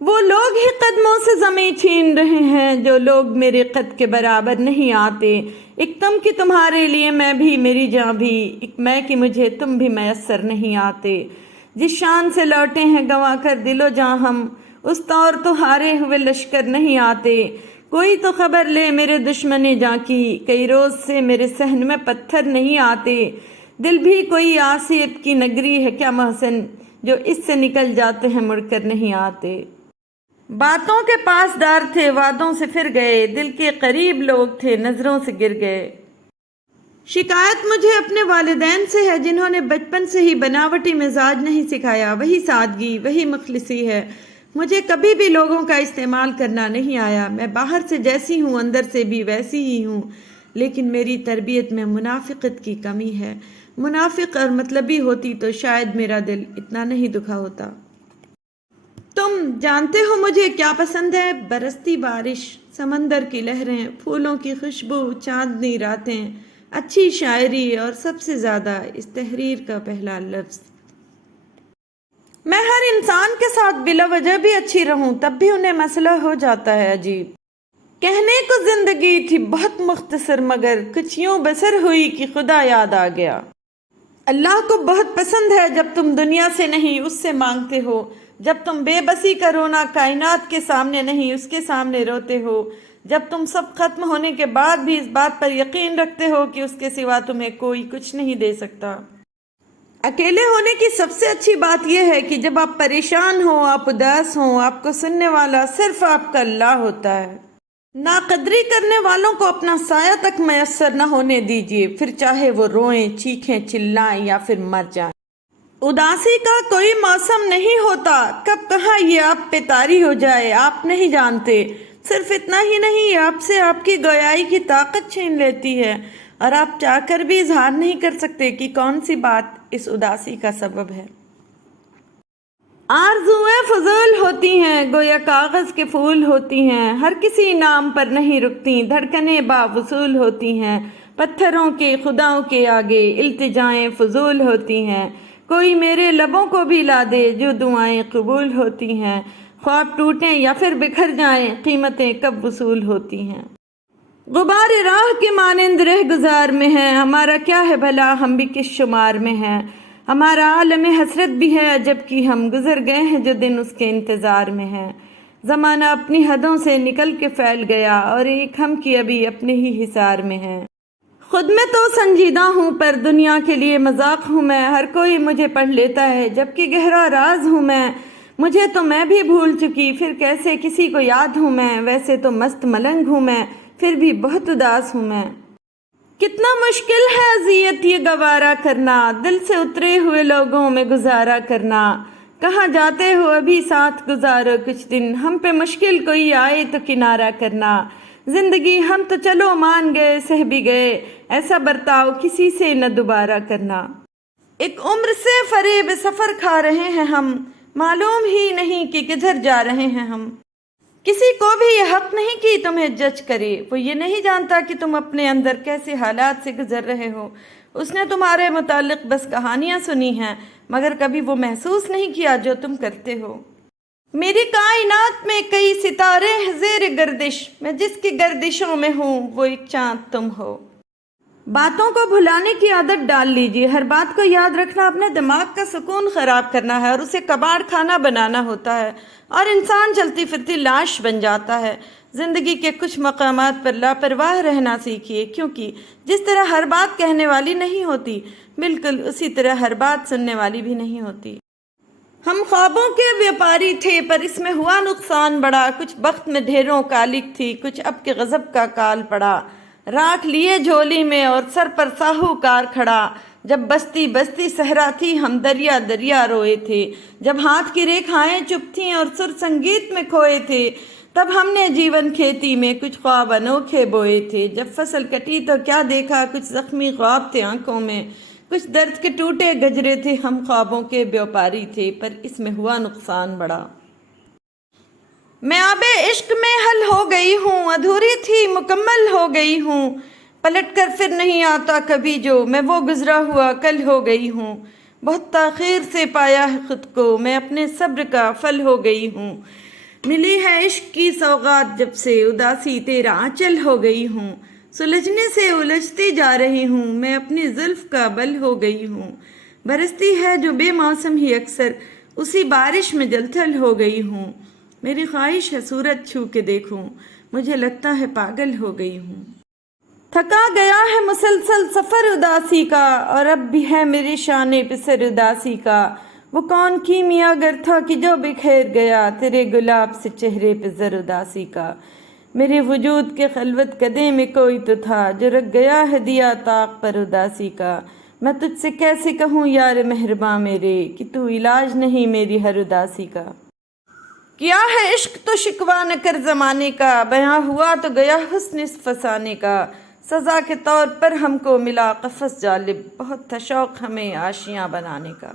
وہ لوگ ہی قدموں سے زمیں چھین رہے ہیں جو لوگ میرے قد کے برابر نہیں آتے۔ ایک تم کی تمہارے لیے میں بھی، میری جاں بھی، ایک میں کی مجھے تم بھی میسر نہیں آتے۔ جس شان سے لوٹے ہیں گنوا کر دل و جاں ہم، اس طور تو ہارے ہوئے لشکر نہیں آتے۔ کوئی تو خبر لے میرے دشمن جاں کی، کئی روز سے میرے صحن میں پتھر نہیں آتے۔ دل بھی کوئی آصیب کی نگری ہے کیا محسن، جو اس سے نکل جاتے ہیں مڑ کر نہیں آتے۔ باتوں کے پاسدار تھے وعدوں سے پھر گئے، دل کے قریب لوگ تھے نظروں سے گر گئے۔ شکایت مجھے اپنے والدین سے ہے جنہوں نے بچپن سے ہی بناوٹی مزاج نہیں سکھایا، وہی سادگی، وہی مخلصی ہے۔ مجھے کبھی بھی لوگوں کا استعمال کرنا نہیں آیا۔ میں باہر سے جیسی ہوں اندر سے بھی ویسی ہی ہوں، لیکن میری تربیت میں منافقت کی کمی ہے۔ منافق اور مطلبی ہوتی تو شاید میرا دل اتنا نہیں دکھا ہوتا۔ تم جانتے ہو مجھے کیا پسند ہے؟ برستی بارش، سمندر کی لہریں، پھولوں کی خوشبو، چاندنی راتیں، اچھی شاعری اور سب سے زیادہ اس تحریر کا پہلا لفظ۔ میں ہر انسان کے ساتھ بلا وجہ بھی اچھی رہوں تب بھی انہیں مسئلہ ہو جاتا ہے۔ عجیب کہنے کو زندگی تھی بہت مختصر، مگر کچھ یوں بسر ہوئی کہ خدا یاد آ گیا۔ اللہ کو بہت پسند ہے جب تم دنیا سے نہیں اس سے مانگتے ہو، جب تم بے بسی کا رونا کائنات کے سامنے نہیں اس کے سامنے روتے ہو، جب تم سب ختم ہونے کے بعد بھی اس بات پر یقین رکھتے ہو کہ اس کے سوا تمہیں کوئی کچھ نہیں دے سکتا۔ اکیلے ہونے کی سب سے اچھی بات یہ ہے کہ جب آپ پریشان ہو، آپ اداس ہو، آپ کو سننے والا صرف آپ کا اللہ ہوتا ہے۔ ناقدری کرنے والوں کو اپنا سایہ تک میسر نہ ہونے دیجیے، پھر چاہے وہ روئیں، چیخیں، چلائیں یا پھر مر جائیں۔ اداسی کا کوئی موسم نہیں ہوتا، کب کہاں یہ آپ پہ طاری ہو جائے آپ نہیں جانتے۔ صرف اتنا ہی نہیں، آپ سے آپ کی گویائی کی طاقت چھین لیتی ہے، اور آپ چاہ کر بھی اظہار نہیں کر سکتے کہ کون سی بات اس اداسی کا سبب ہے۔ آرزوئیں فضول ہوتی ہیں، گویا کاغذ کے پھول ہوتی ہیں، ہر کسی نام پر نہیں رکتی، دھڑکنیں باوصول ہوتی ہیں، پتھروں کے خداؤں کے آگے التجائیں فضول ہوتی ہیں۔ کوئی میرے لبوں کو بھی لا دے جو دعائیں قبول ہوتی ہیں، خواب ٹوٹیں یا پھر بکھر جائیں، قیمتیں کب وصول ہوتی ہیں۔ غبار راہ کے مانند رہ گزار میں ہیں، ہمارا کیا ہے بھلا ہم بھی کس شمار میں ہیں۔ ہمارا عالم حسرت بھی ہے عجب کہ ہم گزر گئے ہیں جو دن اس کے انتظار میں ہیں۔ زمانہ اپنی حدوں سے نکل کے پھیل گیا اور ایک ہم کی ابھی اپنے ہی حصار میں ہیں۔ خود میں تو سنجیدہ ہوں پر دنیا کے لیے مذاق ہوں میں، ہر کوئی مجھے پڑھ لیتا ہے جبکہ گہرا راز ہوں میں۔ مجھے تو میں بھی بھول چکی، پھر کیسے کسی کو یاد ہوں میں، ویسے تو مست ملنگ ہوں میں، پھر بھی بہت اداس ہوں میں۔ کتنا مشکل ہے اذیت یہ گوارا کرنا، دل سے اترے ہوئے لوگوں میں گزارا کرنا۔ کہاں جاتے ہو ابھی ساتھ گزارو کچھ دن، ہم پہ مشکل کوئی آئے تو کنارہ کرنا۔ زندگی ہم تو چلو مان گئے سہ بھی گئے، ایسا برتاؤ کسی سے نہ دوبارہ کرنا۔ ایک عمر سے فریب سفر کھا رہے ہیں ہم، معلوم ہی نہیں کہ کدھر جا رہے ہیں ہم۔ کسی کو بھی یہ حق نہیں کہ تمہیں جج کرے، وہ یہ نہیں جانتا کہ تم اپنے اندر کیسے حالات سے گزر رہے ہو۔ اس نے تمہارے متعلق بس کہانیاں سنی ہیں، مگر کبھی وہ محسوس نہیں کیا جو تم کرتے ہو۔ میری کائنات میں کئی ستارے ہیں زیر گردش، میں جس کی گردشوں میں ہوں وہ ایک چاند تم ہو۔ باتوں کو بھلانے کی عادت ڈال لیجئے، ہر بات کو یاد رکھنا اپنے دماغ کا سکون خراب کرنا ہے اور اسے کباڑ خانہ بنانا ہوتا ہے، اور انسان چلتی پھرتی لاش بن جاتا ہے۔ زندگی کے کچھ مقامات پر لاپرواہ رہنا سیکھیے، کیونکہ جس طرح ہر بات کہنے والی نہیں ہوتی، بالکل اسی طرح ہر بات سننے والی بھی نہیں ہوتی۔ ہم خوابوں کے بیپاری تھے پر اس میں ہوا نقصان بڑا، کچھ بخت میں ڈھیروں کالک تھی، کچھ اب کے غضب کا کال پڑا۔ راکھ لیے جھولی میں اور سر پر ساہوکار کھڑا، جب بستی بستی صحرا تھی ہم دریا دریا روئے تھے، جب ہاتھ کی ریکھائیں چپ تھیں اور سر سنگیت میں کھوئے تھے، تب ہم نے جیون کھیتی میں کچھ خواب انوکھے بوئے تھے۔ جب فصل کٹی تو کیا دیکھا، کچھ زخمی خواب تھے آنکھوں میں، کچھ درد کے ٹوٹے گجرے تھے، ہم خوابوں کے بیوپاری تھے پر اس میں ہوا نقصان بڑا۔ میں آب عشق میں حل ہو گئی ہوں، ادھوری تھی مکمل ہو گئی ہوں، پلٹ کر پھر نہیں آتا کبھی جو میں وہ گزرا ہوا کل ہو گئی ہوں۔ بہت تاخیر سے پایا ہے خود کو، میں اپنے صبر کا پھل ہو گئی ہوں۔ ملی ہے عشق کی سوغات جب سے اداسی تیرا آنچل ہو گئی ہوں، سلجھنے سے الجھتی جا رہی ہوں، میں اپنی زلف کا بل ہو گئی ہوں، برستی ہے جو بے موسم ہی اکثر اسی بارش میں جل تھل ہو گئی ہوں، میری خواہش ہے سورج چھو کے دیکھوں، مجھے لگتا ہے پاگل ہو گئی ہوں۔ تھکا گیا ہے مسلسل سفر اداسی کا، اور اب بھی ہے میرے شانے پہ سر اداسی کا، وہ کون کیمیا گر تھا کہ جو بکھیر گیا تیرے گلاب سے چہرے پہ زر اداسی کا، میرے وجود کے خلوت کدے میں کوئی تو تھا جو رکھ گیا ہے دیا طاق پر اداسی کا، میں تجھ سے کیسے کہوں یار مہرباں میرے کہ تو علاج نہیں میری ہر اداسی کا، کیا ہے عشق تو شکوہ نہ کر زمانے کا، بیاں ہوا تو گیا حسن اس فسانے کا، سزا کے طور پر ہم کو ملا قفس جالب، بہت تھا شوق ہمیں آشیاں بنانے کا۔